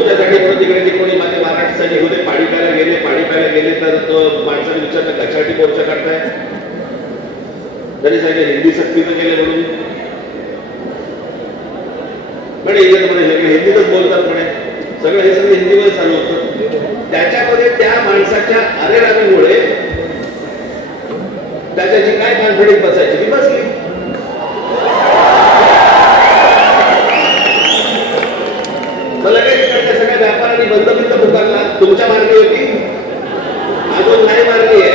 मोर्चासाठी तिकडे कोणी माझ्या महाराष्ट्रासाठी होते, पाणी प्यायला गेले तर तो माणसाने विचारलं कशासाठी मोर्चा काढताय, तरी सांगितलं हिंदी सक्तीचं केलं म्हणून. म्हणे हिंदीतच बोलतात म्हणे, सगळं हे सगळं हिंदीमध्ये चालू होतं. त्याच्यामध्ये त्या माणसाच्या अरेरावीमुळे त्याच्याची काय कॉन्फिडन्स बसायची ती बसली. मला काही त्या सगळ्या व्यापाऱ्यांनी बंद पुकारला, तुमच्या मार्गी होती अजून नाही मारली आहे.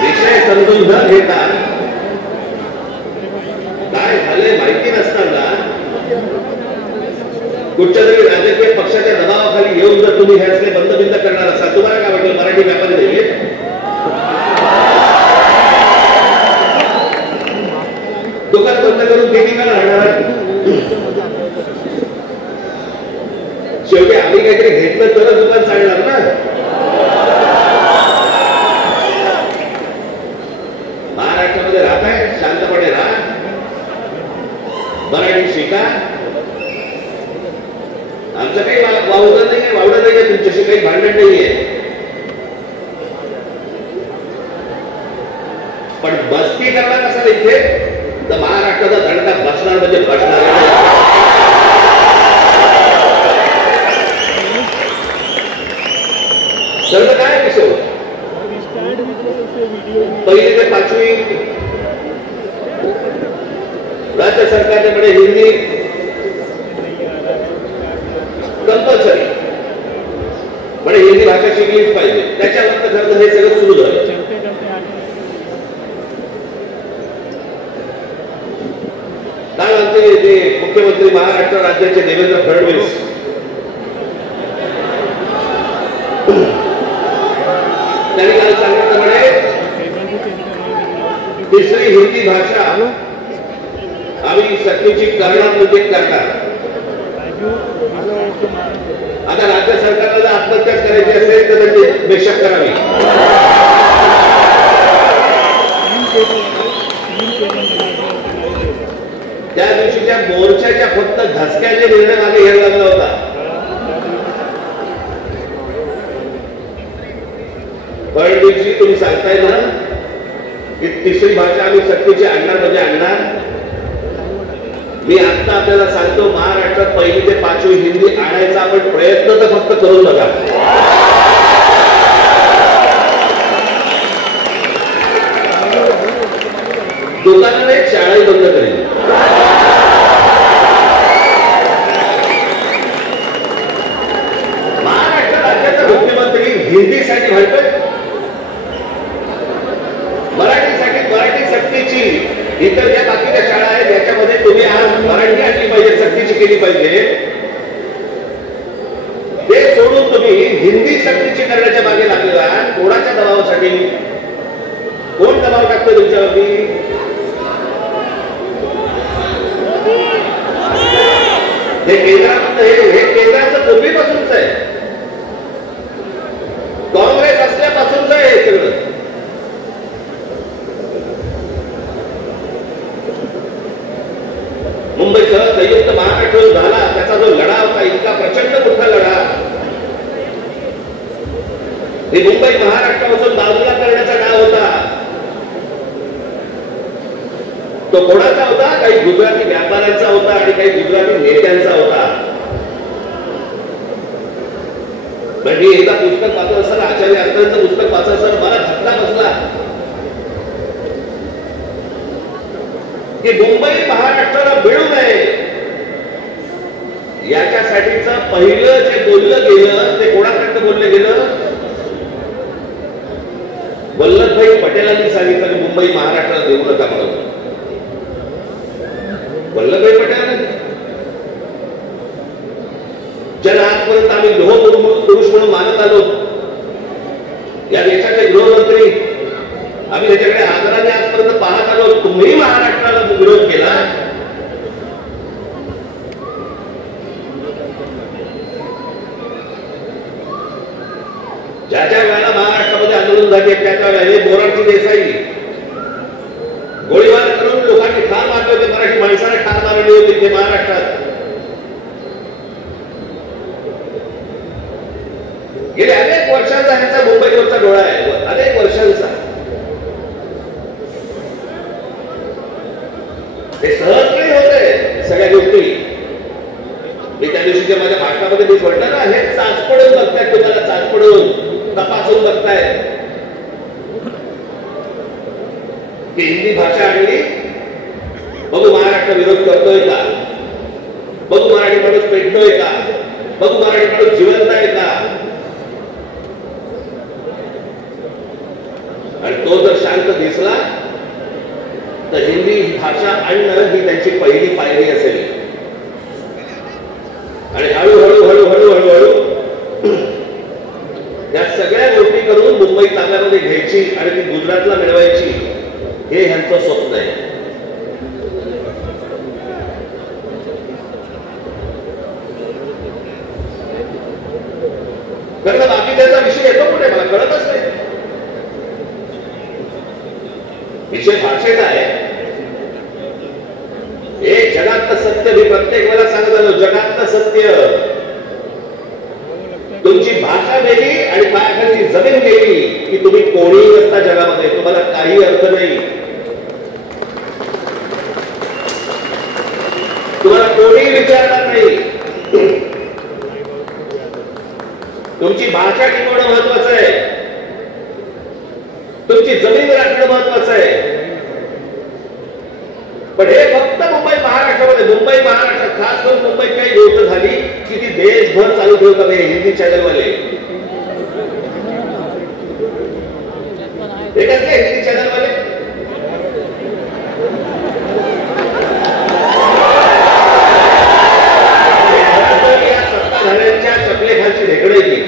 विषय समजून न घेता काय झाले माहिती नसताना कुठच्या तरी राजकीय पक्षाच्या दबावाखाली येऊन जर तुम्ही हे असले बंद करणार असाल, तुम्हाला काय वाटेल मराठी व्यापारी नाहीये? दुकान बंद करून किती काळ राहणार? शेवटी आम्ही काहीतरी घेतलं तरच दुकान चालणार ना. महाराष्ट्रामध्ये राहताय, शांतपणे राहा, मराठी शिका. आमचं काही वावडं नाहीये, तुमच्याशी काही भांडण नाहीये, पण मस्ती करणार कसं इथे तर महाराष्ट्राचा धडका बसणार म्हणजे बसणार. तर काय विषय पहिली ते 5वी राज्य सरकारने म्हणे हिंदी कंपल्सरी, म्हणे हिंदी भाषा शिकलीच पाहिजे. त्याच्यावर खरं हे सगळं सुरू झालं. काल आमचे जे मुख्यमंत्री महाराष्ट्र राज्याचे देवेंद्र फडणवीस त्यांनी काल सांगितलं म्हणे तिसरी हिंदी भाषा आम्ही सक्तीची करणार म्हणजे करणार. आता राज्य सरकारला जर आत्महत्याच करायची असेल तर त्यांची बेशक करावी. त्या दिवशीच्या मोर्चाच्या फक्त धसक्याचे निर्णय मागे घ्यायला लागला होता. फडणवीसजी तुम्ही सांगताय ना की तिसरी भाषा आम्ही सक्तीची आणणार म्हणजे आणणार. मी आता आपल्याला सांगतो महाराष्ट्रात 1ली ते 5वी हिंदी आणायचा आपण प्रयत्न तर फक्त करून बघा. दुकानाने शाळाही बंद करेल. महाराष्ट्र राज्याचा मुख्यमंत्री हिंदीसाठी म्हणतोय, मराठीसाठी मराठी सक्तीची. इतर ज्या बाकीच्या शाळा आहेत त्याच्यामध्ये तुम्ही आज मराठी आणली पाहिजे, सक्तीची केली पाहिजे. ते सोडून तुम्ही हिंदी सक्तीची करण्याच्या मागे लागलेला. कोणाच्या दबावासाठी? कोण दबाव टाकतोय तुमच्यावरती? हे केंद्राचं पूर्वीपासूनच आहे, काँग्रेस असल्यापासूनच आहे हे सगळं. मुंबईसह संयुक्त महाराष्ट्र झाला त्याचा जो लढा होता, इतका प्रचंड मोठा लढा, हे मुंबई महाराष्ट्रापासून बाजूला करण्याचा डाव होता. तो कोणाचा होता? काही गुजराती व्यापाऱ्यांचा होता आणि काही गुजराती नेत्यांचा होता. मी एकदा पुस्तक वाचत असताना, आचार्य अत्तरांचं पुस्तक वाचत असताना मला धक्का बसला की मुंबई महाराष्ट्राला मिळू नये याच्यासाठीच पहिलं जे बोललं गेलं ते कोणाकडनं बोललं गेलं? वल्लभभाई पटेलांनी सांगितलं की मुंबई महाराष्ट्राला देऊ नका म्हणून. वल्लभभाई पटेलांनी, ज्यांना आजपर्यंत आम्ही लोह पुरुष म्हणून मानत आलो, या देशाचे गृहमंत्री, आम्ही त्याच्याकडे आदराने आजपर्यंत पाहत आलो. तुम्ही महाराष्ट्राला विरोध केला. ज्या ज्या वेळेला महाराष्ट्रामध्ये आंदोलन झाले त्या वेळेला मोरारजी देसाई गोळीबार करून लोकांनी ठार मारले होते, मराठी माणसाने ठार मारले मारली होती ते महाराष्ट्रात गेले अनेक वर्षांचा ह्याचा मुंबईवरचा डोळा आहे, अनेक वर्षांचा. हे सहज नाही होत सगळ्या गोष्टी. मी त्या दिवशीच्या माझ्या भाषणामध्ये मी म्हटलं ना, हे चाचपडून बघताय, तुम्हाला चाचपडून तपासून बघताय की हिंदी भाषा आणली, बघू महाराष्ट्र विरोध करतोय का, बघू मराठी माणूस पेटतोय का, बघू मराठी माणूस जिवंत आहे का. आणि तो जर शांत दिसला तर हिंदी भाषा आणणं ही त्यांची पहिली पायरी असेल. आणि हळूहळू हळूहळू हळूहळू या सगळ्या गोष्टी करून मुंबई ताब्यामध्ये घ्यायची आणि ती गुजरातला मिळवायची, हे ह्यांचं स्वप्न आहे. कारण बाकी त्याचा विषय येतो कुठे मला कळतच नाही. विषय भाषेचा आहे. एक जगातलं सत्य मी प्रत्येक वेळेला सांगत आलो, जगातलं सत्य तुमची भाषा वेगळी आणि पायाखाली जमीन वेगळी की तुम्ही कोणीही नसता जगामध्ये, तुम्हाला काही अर्थ नाही. तुम्हाला कोणीही विचारणार नाही. तुमची भाषा टिकवणं महत्वाचं आहे, तुमची जमीन राखणं महत्वाचं आहे. पण हे फक्त मुंबई महाराष्ट्रामध्ये, मुंबई महाराष्ट्र खास करून मुंबईत काही गोष्ट झाली की ती देशभर चालू ठेवतात हे हिंदी चॅनलवाले. हे कसले हिंदी चॅनलवाले? या सत्ताधाऱ्यांच्या चपलेखालची ढेकळे की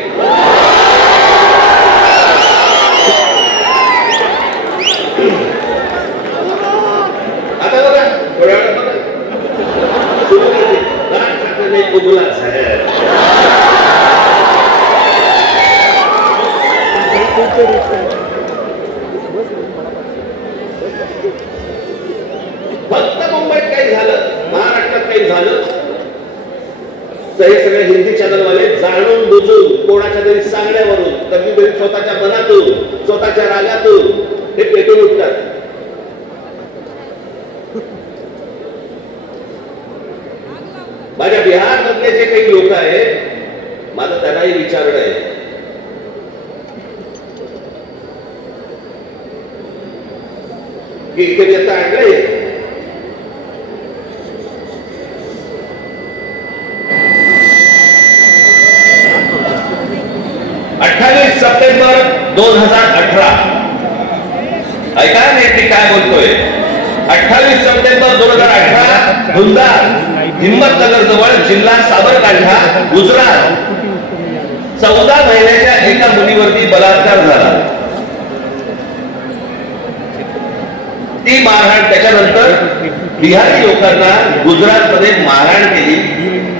फक्त मुंबईत काही झालं, महाराष्ट्रात काही झालं तर हे सगळे हिंदी चॅनलवाले जाणून बुजून कोणाच्या तरी सांगण्यावरून, कधीतरी स्वतःच्या मनातून, स्वतःच्या रागातून हे पेटून उठतात. माझ्या बिहार मधले जे काही लोक आहेत, माझं त्यांनाही विचारणं आहे की इथे मी आता आणलंय 28 सप्टेंबर 2018. ऐका नाही मी काय बोलतोय. 28 सप्टेंबर 2018 धुंदार, हिम्मतनगर जवळ, जिल्हा साबरकांठा, गुजरात. 14 महिन्याच्या एका मुलीवरती बलात्कार झाला. ती मारहाण, त्याच्यानंतर बिहारी लोकांना गुजरातमध्ये मारहाण केली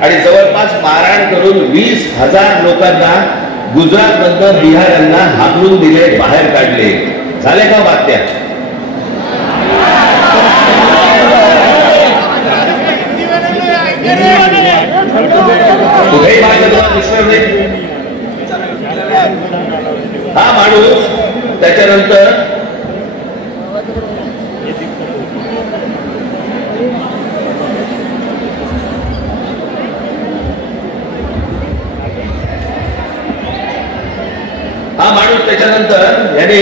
आणि जवळपास मारहाण करून 20,000 लोकांना गुजरात मधनं बिहारांना हाकलून दिले, बाहेर काढले. झाले का बातम्या? कुठेही माझ्या विश्वास नाही. हा माणूस त्याच्यानंतर याने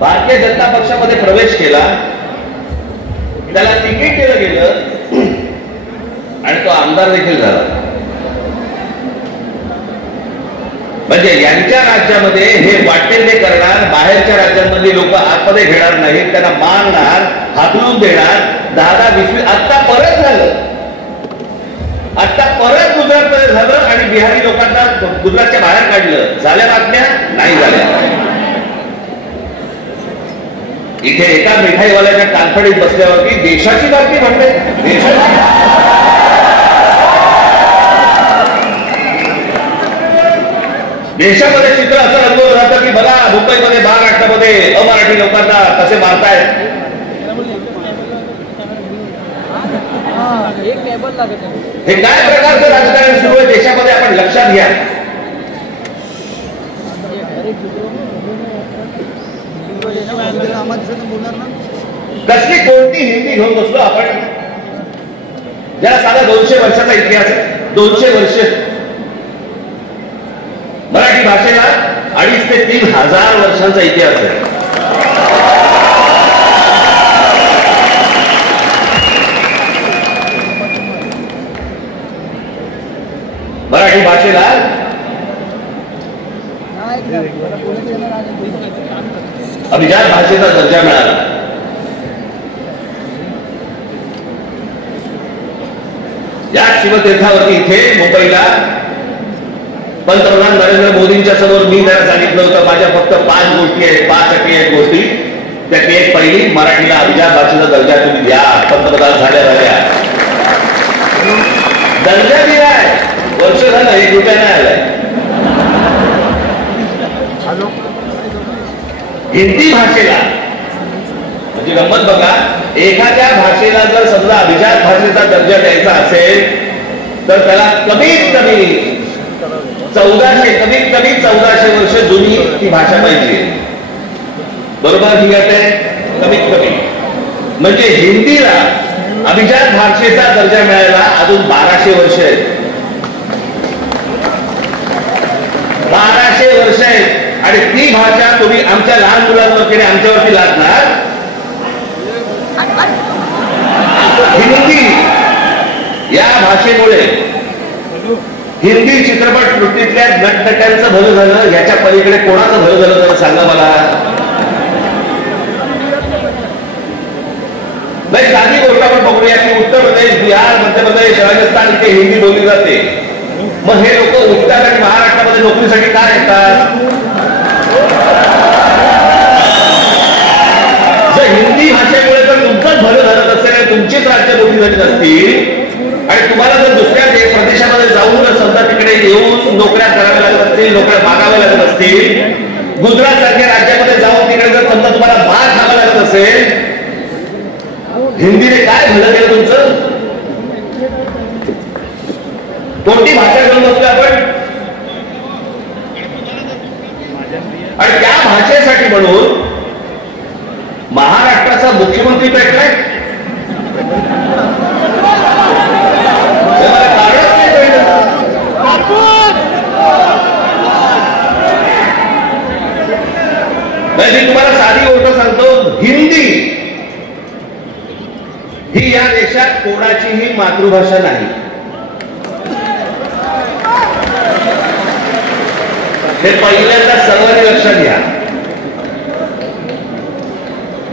भारतीय जनता पक्षामध्ये प्रवेश केला, त्याला तिकीट दिलं गेलं आणि तो आमदार देखील झाला. म्हणजे यांच्या राज्यामध्ये हे वाटेल ते करणार, बाहेरच्या राज्यांमध्ये लोक आतमध्ये घेणार नाहीत, त्यांना मारणार, हाकलून देणार. 10-20 आता परत झालं, आता परत गुजरातमध्ये झालं आणि बिहारी लोकांना गुजरातच्या बाहेर काढलं. झाल्या बातम्या? नाही झाल्या. इथे एका मिठाईवाल्याच्या कानफडीत बसल्यावरती देशाची बातमी म्हणते. देशामध्ये चित्र असं रंगवलं जातं की बघा मुंबईमध्ये, महाराष्ट्रामध्ये अमराठी लोकांना कसे मारतायत. हे काय प्रकारचं राजकारण सुरू आहे देशामध्ये आपण लक्षात घ्या. कसली कोणती हिंदी घेऊन बसलो आपण, ज्याला साधा 200 वर्षाचा इतिहास आहे. 200 वर्ष. मराठी भाषेला 2,500 ते 3,000 वर्षांचा इतिहास आहे. मराठी भाषेला अभिजात भाषेचा दर्जा मिळाला. या शिवतीर्थावरती इथे मुंबईला पंतप्रधान नरेंद्र मोदींच्या समोर मी त्यांना सांगितलं होतं, माझ्या फक्त 5 गोष्टी आहेत, 5 अटी आहेत गोष्टी. त्यातली एक पहिली, मराठीला अभिजात भाषेचा दर्जा तुम्ही द्या. पंतप्रधान झाल्या दर्जा दिलाय, वर्ष झालं, 1 रुपया नाही आलाय. हिंदी भाषेला म्हणजे गंमत बघा, एखाद्या भाषेला जर समजा अभिजात भाषेचा दर्जा द्यायचा असेल तर त्याला कमीत कमी 1400 वर्ष जुनी ती भाषा पाहिजे. बरोबर, ठीक आहे, कमीत कमी. म्हणजे हिंदीला अभिजात भाषेचा दर्जा मिळायला अजून 1200 वर्ष आहेत. 1200 वर्ष आहेत. आणि ती भाषा तुम्ही आमच्या लहान मुलांवरती आमच्यावरती लादणार. हिंदी या भाषेमुळे हिंदी चित्रपट सृष्टीतल्या नटनट्यांचं भलं झालं, याच्या पलीकडे कोणाचं भलं झालं तर सांगा मला. नाही, साधी गोष्ट आपण बघूया की उत्तर प्रदेश, बिहार, मध्य प्रदेश, राजस्थान इथे हिंदी बोलली जाते. मग हे लोक उत्तर आणि महाराष्ट्रामध्ये नोकरीसाठी काय येतात? जर हिंदी भाषेमुळे जर तुमचंच भलं झालं असेल आणि तुमचीच राज्य मोठी झाली नसतील आणि तुम्हाला जर दुसऱ्या प्रदेशामध्ये जाऊन समजा तिकडे येऊन नोकऱ्या कराव्या लागत असतील, नोकऱ्या मागाव्या लागत असतील, गुजरात सारख्या राज्यामध्ये जाऊन तिकडे जर समजा तुम्हाला भात खावा लागत असेल, हिंदीने काय भलं केलं तुमचं? कोणती भाषा घेऊन बसलो आपण? आणि त्या भाषेसाठी म्हणून महाराष्ट्राचा मुख्यमंत्री पेटलाय. मी तुम्हाला साधी गोष्ट सांगतो, हिंदी ही या देशात कोणाचीही मातृभाषा नाही. हे पहिल्यांदा सर्वांनी लक्षात घ्या.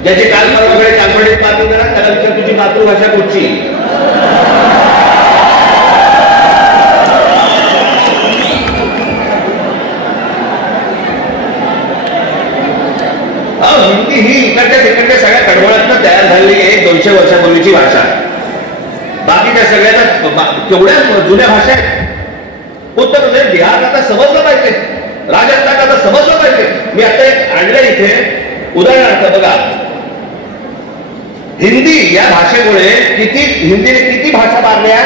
ज्याची काल परवाकडे कानपडीत बातमी करा, त्याला विचार तुझी मातृभाषा कुठची? हिंदी ही इकडच्या तिकडच्या सगळ्या कडवळातनं तयार झालेली एक 200 वर्षापूर्वीची भाषा. बाकीच्या सगळ्यांना केवढ्या जुन्या भाषा आहेत. उत्तर प्रदेश, बिहार आता समजलं पाहिजे, राजस्थान आता समजलं पाहिजे. मी आता एक आणलं इथे उदाहरणार्थ बघा. हिंदी या भाषेमुळे हिंदीने किती भाषा मारल्या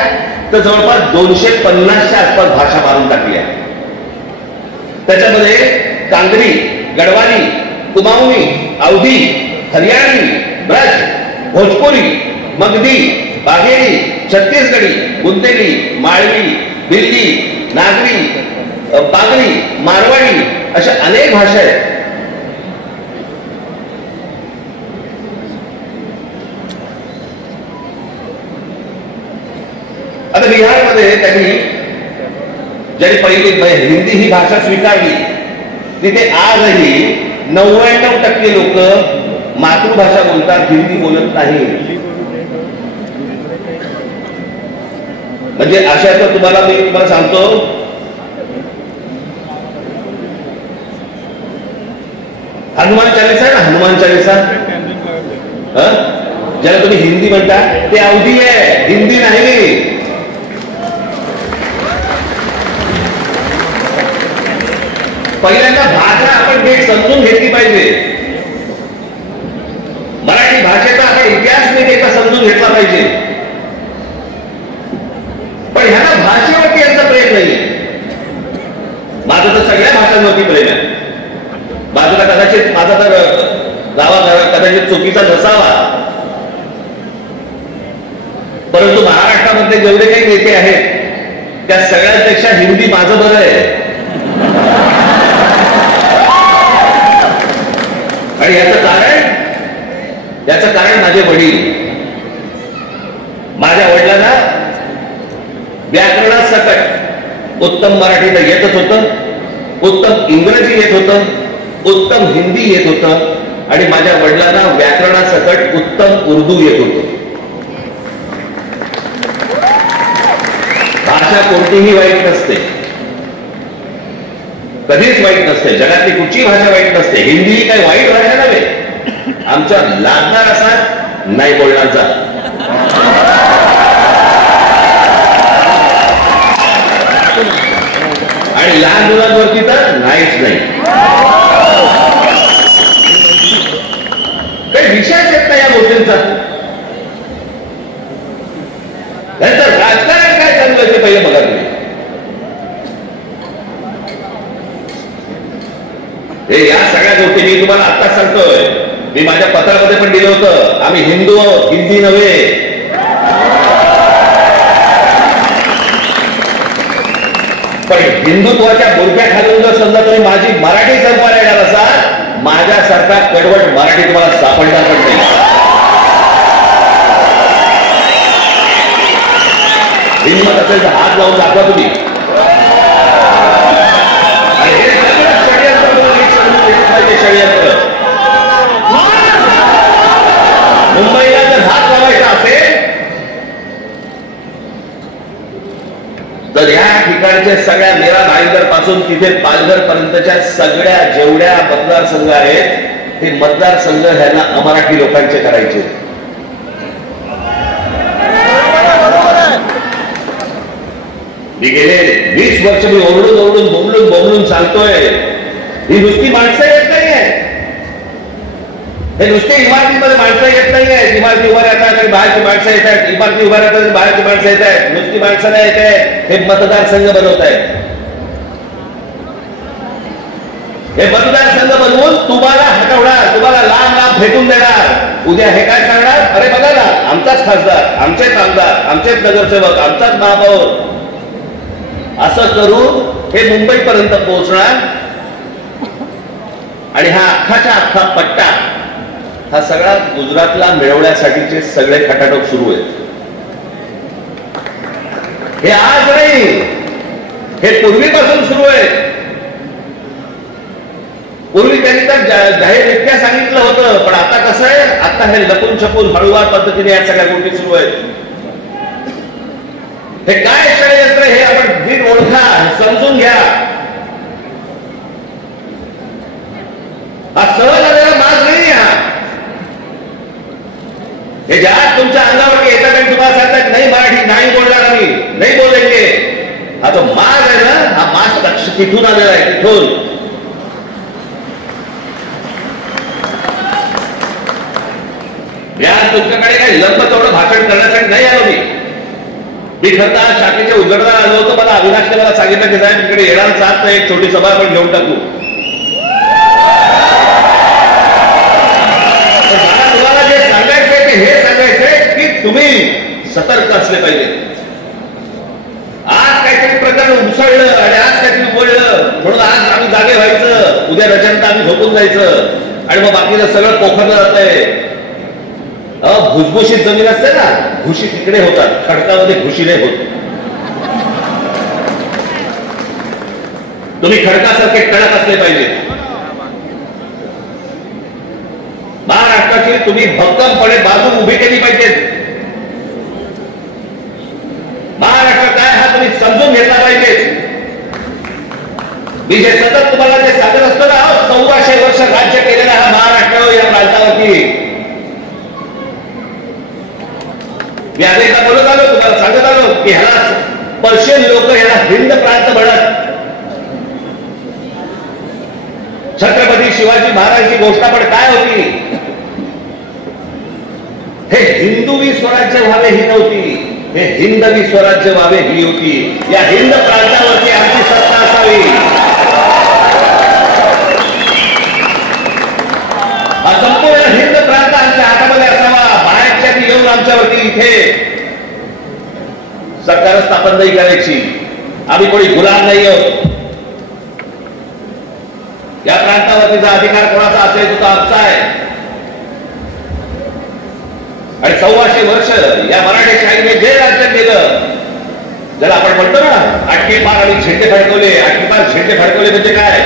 तर जवळपास 250च्या आसपास भाषा मारून टाकल्या. त्याच्यामध्ये कांगरी, गडवाली, कुमाऊनी, अवधी, हरियाणी, ब्रज, भोजपुरी, मगधी, बाघेरी, छत्तीसगडी, बुंदेली, माळवी, दिल्ली, नागरी, बागरी, मारवाडी अशा अनेक भाषा आहेत. आता बिहारमध्ये ज्यांनी पहिली हिंदी ही भाषा स्वीकारली तिथे आजही 99% लोक मातृभाषा बोलतात, हिंदी बोलत नाही. म्हणजे अशा तर मी तुम्हाला सांगतो, हनुमान चालीसा आहे ना, हनुमान चालीसा, ज्याला तुम्ही हिंदी म्हणता ते अवधी आहे, हिंदी नाही. पहिल्यांदा भाषा आपण नीट समजून घेतली पाहिजे. मराठी भाषेचा आपण इतिहास नीट एकदा समजून घेतला पाहिजे. कदाचित चुकीचा नसावा, परंतु महाराष्ट्रामध्ये जेवढे काही नेते आहेत त्या सगळ्यांपेक्षा हिंदी माझं बरं आहे. आणि याचं कारण माझे वडील. माझ्या वडिलांना व्याकरणासकट उत्तम मराठी तर येतच होतं, उत्तम इंग्रजी येत होतं, उत्तम हिंदी येत होतं, आणि माझ्या वडिलांना व्याकरणासकट उत्तम उर्दू येत होतं. भाषा कोणतीही वाईट नसते, कधीच वाईट नसते. जगातली कुठची भाषा वाईट नसते. हिंदी ही काही वाईट भाषा नव्हे. आमच्या लागणार असा नाही बोलण्याचा. आणि लहान मुलांवरती तर नाहीच नाही. काही विषयच येत नाही या गोष्टींचा. नंतर राजकारण काय चालू आहे ते पहिले बघा तुम्ही. हे या सगळ्या गोष्टी मी तुम्हाला आत्ताच सांगतोय. मी माझ्या पत्रामध्ये पण दिलं होतं, आम्ही हिंदू आहोत, हिंदी नव्हे. पण हिंदुत्वाच्या बुरख्या खालून जर समजा तुम्ही माझी मराठी संपायला येणार असाल, माझ्यासारखा कडवट मराठी तुम्हाला सापडणार पण नाही. हिंमत असेल तर हात लावून दाखवा तुम्ही. आणि हे सगळं षडयंत्र मुंबईला जर हात लावायचा असेल तर ह्या ठिकाणचे सगळ्या मेरा भाईंदर पासून तिथे पालघर पर्यंतच्या सगळ्या जेवढ्या मतदारसंघ आहेत ते मतदारसंघ ह्यांना अमराठी लोकांचे करायचे. मी गेले 20 वर्ष मी ओरडून सांगतोय, ही नुसती माणसं येत नाही आहे. हे नुसते इमारतीमध्ये माणसं येत नाही आहेत. इमारती उभा राहतात आणि बाहेरची माणसं येत आहेत, इमारती उभा राहतात आणि बाहेरची माणसं येत आहेत. नुसती माणसं नाही येत आहेत, हे मतदारसंघ बनवत आहेत. हे मतदारसंघ बनवून तुम्हाला हटवणार, तुम्हाला लांब फेकून देणार. उद्या हे काय करणार, अरे बघा ना, आमचाच खासदार, आमचेच आमदार, आमचेच नगरसेवक, आमचाच महापौर, असं करून हे मुंबईपर्यंत पोहोचणार. आणि हा अख्खाच्या अख्खा पट्टा हा सगळा गुजरातला मिळवण्यासाठीचे सगळे खटाटोप सुरू आहेत. हे आज नाही, हे पूर्वीपासून सुरू आहे. पूर्वी त्यांनी तर जाहीररित्या सांगितलं होतं, पण आता कसं आहे, आता हे लपून छपून हळूवार पद्धतीने या सगळ्या गोष्टी सुरू आहेत. हे काय षडयंत्र हे आपण नीट ओळखा, समजून घ्या. हा सहज आलेला माज नाही. हे ज्या तुमच्या अंगावरती येतात आणि तुम्हाला सांगतात नाही मराठी नाही बोलणार, आम्ही नाही बोलेंगे, हा जो माज आहे ना, हा माज तिथून आलेला आहे. तिथून या तुमच्याकडे काही लंब तेवढं भाषण करण्यासाठी नाही आलो मी खरं शाखेच्या उघडला आलो होतो. मला अविनाशने मला सांगितलं की साहेब तिकडे येणार साथ एक छोटी सभा आपण घेऊन टाकू. तुम्हाला जे सांगायचंय ते हे सांगायचंय की तुम्ही सतर्क असले पाहिजे. आज काहीतरी प्रकरण उसळलं आणि आज काहीतरी बोललं म्हणून आज आम्ही जागे व्हायचं, उद्या रचना आम्ही झोपून जायचं आणि मग बाकीचं सगळं पोखरलं जातंय. भुसभुशीत जमीन असते ना, घुशी तिकडे होतात, खडकामध्ये घुशी नाही होत. तुम्ही खडकासारखे कडक असले पाहिजे. महाराष्ट्राची तुम्ही भक्कमपणे बाजू उभी केली पाहिजे. महाराष्ट्र काय हा तुम्ही समजून घेतला पाहिजे. मी जे सतत तुम्हाला जे सांगत असतो ना, 1400 वर्ष राज्य केलेला हा महाराष्ट्र या प्रांतावरती. मी आज एकदा बोलत आलो, तुम्हाला सांगत आलो की ह्याला पर्शियन लोक ह्याला हिंद प्रांत म्हणत. छत्रपती शिवाजी महाराजांची गोष्ट पण काय होती, हे हिंदवी स्वराज्य व्हावे ही नव्हती, हे हिंदवी स्वराज्य व्हावे ही होती. या हिंद प्रांतावरती आमची सत्ता असावी. हा संपूर्ण हिंद आमच्यावरती इथे सरकार स्थापन नाही करायची. आम्ही कोणी गुलाम नाही आहोत. या प्रांतावरतीचा अधिकार कोणाचा असेल तो आमचा आहे. आणि 1400 वर्ष या मराठी शाहीने जे राज्य केलं, ज्याला आपण म्हणतो ना आटकेपार आणि झेंडे फडकवले. आटकेपार झेंडे फडकवले म्हणजे काय?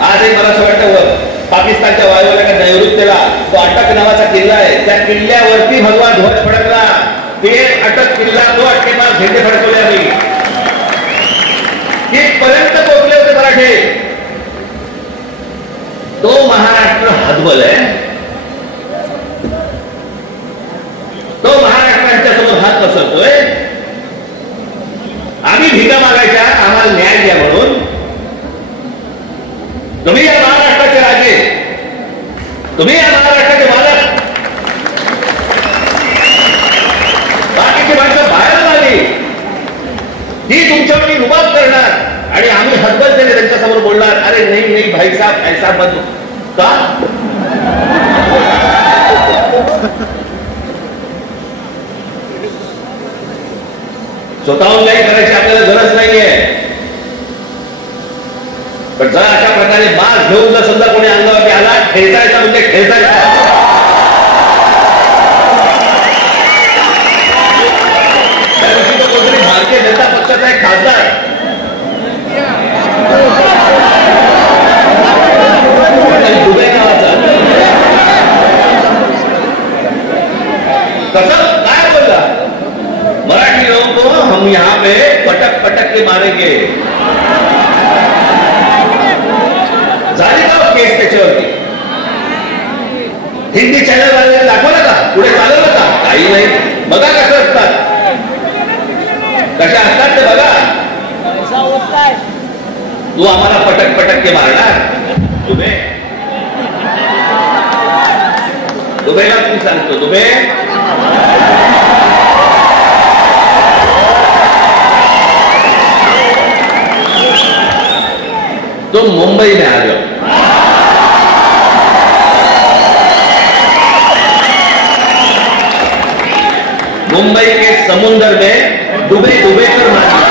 आजही मला असं वाटतं पाकिस्तानच्या वायुदलाच्या नैऋत्येला तो अटक नावाचा किल्ला आहे. त्या किल्ल्यावरती भगवा ध्वज फडकला. ते अटक किल्ला, तो अटकेपार झेंडे फडकवले आम्ही. कितपर्यंत पोहोचले होते मराठे? तो महाराष्ट्र हतबल आहे. तो महाराष्ट्राच्या समोर हात पसरतोय. आम्ही भिका मागायच्या, आम्हाला न्याय द्या म्हणून. तुम्ही या महाराष्ट्राचे राजे, तुम्ही या महाराष्ट्राचे मालक. बाकीची माणसं बाहेर आली ती तुमच्यावरती रुबाब करणार आणि आम्ही हतबलतेने त्यांच्यासमोर बोलणार, अरे नाही नाही भाईसाहेब ऐसा मत का. स्वतःहून काही करायची आपल्याला गरज नाहीये. पण जर अशा प्रकारे मास्क घेऊन जर समजा कोणी अंगावरती आला, ठेचायचा म्हणजे ठेचायचा. त्या दिवशी तो कोणतरी भारतीय जनता पक्षाचा एक खासदार दुबे नावाचा कसं काय बोलला, मराठी लोगों को हम यहाँ पे पटक पटक के मारेंगे. झाली का केस त्याच्यावरती? हिंदी चॅनल वाले दाखवलं का? पुढे चालवलं का? काही नाही. बघा कसं असतात, कशा असतात ते बघा. तू आम्हाला पटक पटक के मारणार? दुबे दुबेला तुम्ही सांगतो दुबे तुम मुंबई में आ जाओ. मुंबई के समुद्र में डूबे डूबे कर मारिए.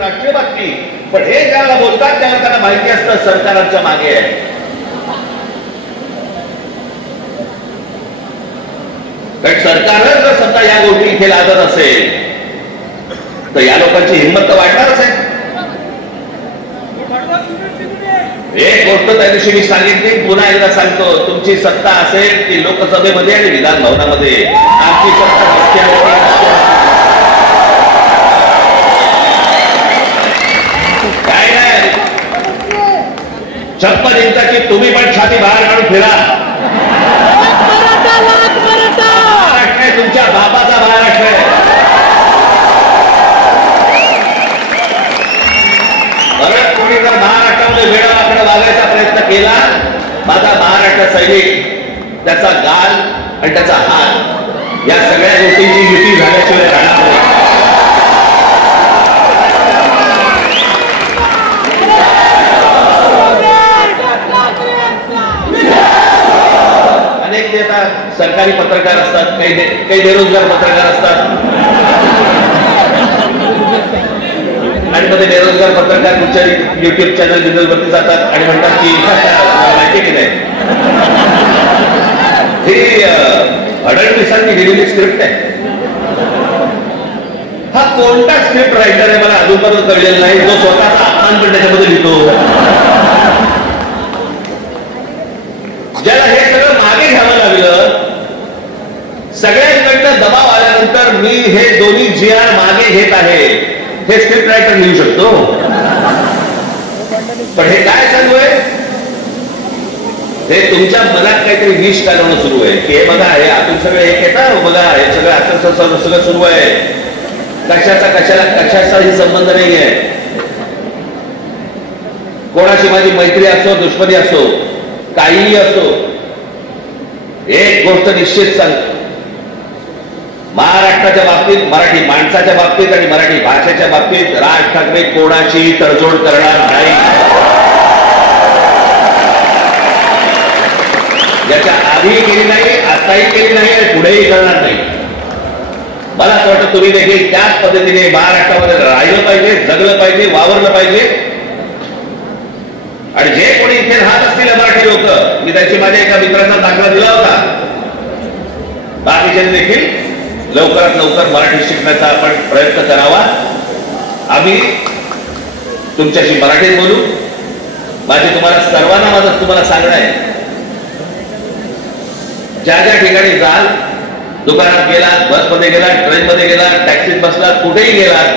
राष्ट्रीय बातमी, पण हे ज्याला बोलतात त्याला त्यांना माहिती असतं सरकारांच्या मागे आहे. कारण सरकारच जर सत्ता या गोष्टी इथे लादत असेल तर या लोकांची हिंमत तर वाढणारच आहे. एक गोष्ट त्या दिवशी मी सांगितली, पुन्हा एकदा सांगतो, तुमची सत्ता असेल ती लोकसभेमध्ये आणि विधान भवनामध्ये. आमची सत्ता रस्त्यावरती काय नाही. 56 इंचाची तुम्ही पण छाती बाहेर काढून फिरा. महाराष्ट्र आहे तुमच्या बाबाचा महाराष्ट्र आहे. परत कोणी जर महाराष्ट्रामध्ये वेळावाकडे वागायचा प्रयत्न केला, माझा महाराष्ट्र सैनिक, त्याचा गाल आणि त्याचा हात या सगळ्या गोष्टींची युती झाल्याशिवाय राहणार नाही. सरकारी पत्रकार असतात, काही बेरोजगार पत्रकार असतात आणि मध्ये बेरोजगार पत्रकार तुमच्या युट्यूब चॅनल वरती जातात आणि म्हणतात की माहिती की नाही ही फडणवीसांनी लिहिलेली स्क्रिप्ट आहे. हा कोणता स्क्रिप्ट रायटर आहे मला अजूनपर्यंत कळलेला नाही, जो स्वतःचा अपमान पण त्याच्यामध्ये लिहितो. ज्याला हे सगळं मागे घ्यावं लागलं, सगळ्यांकडनं दबाव आल्यानंतर मी हे दोन्ही GR मागे घेत आहे, हे स्क्रिप्ट रायटर लिहू शकतो. पण हे काय चालू आहे? हे तुमच्या मनात काहीतरी विष घालवणं सुरू आहे की हे बघा, हे आपण सगळं एक येतात, बघा हे सगळं आता सगळं सुरू आहे. कशाचाही संबंध नाही आहे. कोणाशी माझी मैत्री असो दुश्मनी असो काहीही असो, एक गोष्ट निश्चित सांगतो, महाराष्ट्राच्या बाबतीत, मराठी माणसाच्या बाबतीत आणि मराठी भाषेच्या बाबतीत राज ठाकरे कोणाची तडजोड करणार नाही. याच्या आधीही केली नाही, आताही केली नाही आणि पुढेही करणार नाही. मला असं वाटतं तुम्ही देखील त्याच पद्धतीने महाराष्ट्रामध्ये राहिलं पाहिजे, जगलं पाहिजे, वावरलं पाहिजे. आणि जे कोणी इथे राहत असतील मराठी लोक, मी त्यांची माझ्या एका मित्रांना दाखला दिला होता, बाकीच्यांनी देखील लवकरात लवकर मराठी शिकण्याचा आपण प्रयत्न करावा. आम्ही तुमच्याशी मराठीत बोलू. माझे तुम्हाला सर्वांना तुम्हाला सांगणं आहे, ज्या ज्या ठिकाणी जाल, दुकानात गेलात, बसमध्ये गेलात, ट्रेनमध्ये गेलात, टॅक्सीत बसलात, कुठेही गेलात,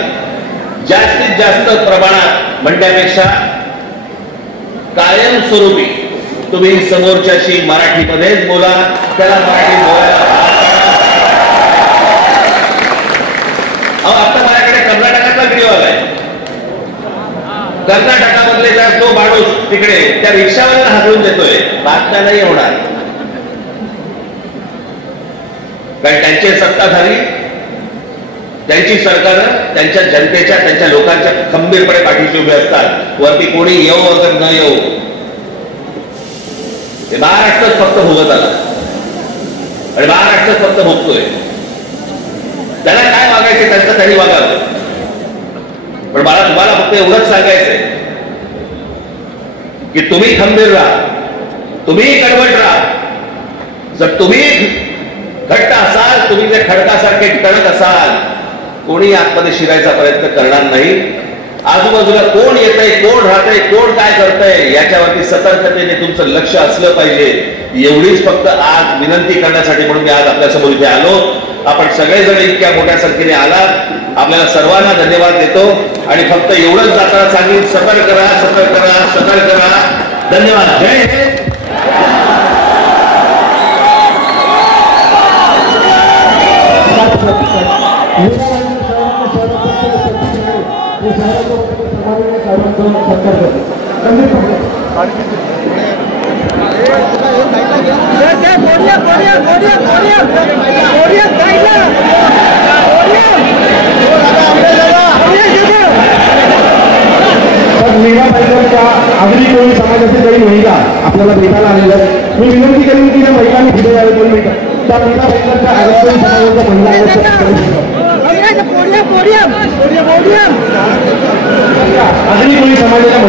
जास्तीत जास्त प्रमाणात म्हणण्यापेक्षा कायमस्वरूपी तुम्ही समोरच्याशी मराठीमध्येच बोला, त्याला मराठी बोलायला. आता माझ्याकडे कर्नाटकातला व्हिडिओ आलाय. कर्नाटकामधले तो माणूस तिकडे त्या रिक्षावाल्याला हाकलून देतोय, बातम्या नाही होणार, कारण त्यांचे सत्ताधारी, त्यांची सरकार त्यांच्या जनतेच्या, त्यांच्या लोकांच्या खंबीरपणे पाठीशी उभे असतात. वरती कोणी येऊ अगर न येऊ, हे महाराष्ट्रच फक्त भोगत आला आणि महाराष्ट्रच फक्त भोगतोय. त्याला काय वागायचं त्यांचं त्यांनी वागावं. पण मला तुम्हाला फक्त एवढंच सांगायचंय की तुम्ही खंबीर राहा, तुम्ही कडवट राहा. जर तुम्ही घट्ट असाल, तुम्ही जर खडकासारखे कडक असाल, कोणी आतमध्ये शिरायचा प्रयत्न करणार नाही. आजूबाजूला कोण येतंय, कोण राहतंय, कोण काय करतंय याच्यावरती सतर्कतेने तुमचं लक्ष असलं पाहिजे. एवढीच फक्त आज विनंती करण्यासाठी म्हणून मी आज आपल्यासमोर इथे आलो. आपण सगळेजण इतक्या मोठ्या संख्येने आलात, आपल्याला सर्वांना धन्यवाद देतो आणि फक्त एवढंच जाताना सांगेन, सतर्क करा, सतर्क करा, सतर्क करा. धन्यवाद. जय हिंद. आगरी कोळी समाजातील काही महिला आपल्याला भेटायला आलेल्या आहेत. मी विनंती करेन की त्या महिलांनी पुढे यावे. 2 मिनिटं त्या महिला महिलांच्या आगरी कोळी समाजाच्या महिला आगरी कोळी समाजाच्या